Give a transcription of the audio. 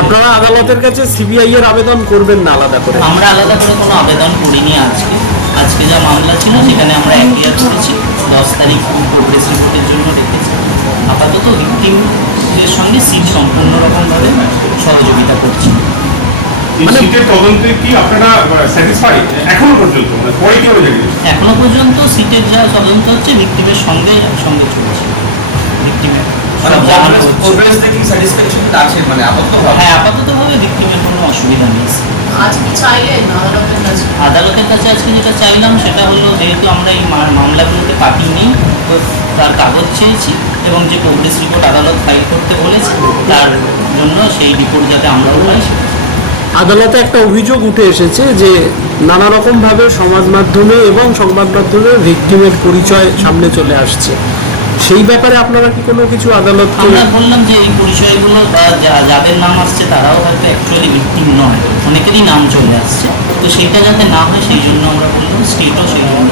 আপনারা আদালতের কাছে সিবিআই এর আবেদন করবেন না আলাদা করে? আমরা আলাদা করে কোনো আবেদন করিনি আজকে। আজকে যা মামলা ছিল, সেখানে আমরা এফআইআর করেছি। দশ তারিখ জন্য রেখেছি আপাতত ভিক্টিমের সঙ্গে সিট সম্পূর্ণ রকমভাবে সহযোগিতা করছি। মানে- সিটের তদন্তে কি আপনারা স্যাটিসফাই এখনও পর্যন্ত মানে পরে কি হয়ে যাবে এখনও পর্যন্ত সিটের যা তদন্ত হচ্ছে ভিক্টিমের সঙ্গে সঙ্গে চলছে। ভিক্টিমের মানে সব জানানো প্রোগ্রেস দেখি স্যাটিসফ্যাকশন আছে? মানে আপাতত হ্যাঁ আপাততভাবে ভিক্টিমের কোনো অসুবিধা নেই। আজ কি আদালতের কাছে? আজকে যেটা চাইলাম সেটা হলো যেহেতু আমরা এই মা- মামলাগুলোতে পার্টি নেই তো তার কাগজ চেয়েছি। এবং যে প্রোগ্রেস রিপোর্ট আদালত ফাইল করতে বলেছে তার জন্য সেই রিপোর্ট যাতে আমরাও পাই আদালতে একটা অভিযোগ উঠে এসেছে যে নানা রকম ভাবে সমাজ মাধ্যমে এবং সংবাদ মাধ্যমে ভিকটিমের পরিচয় সামনে চলে আসছে সেই ব্যাপারে আপনারা কি কোনো কিছু আদালত আমরা বললাম যে এই পরিচয়গুলো বা যাদের নাম আসছে তারাও হয়তো অ্যাকচুয়ালি ভিক্টিম নয় অনেকেরই নাম চলে আসছে তো সেইটা যাতে না হয় সেই জন্য আমরা বললাম স্টেটও সেই জন্য।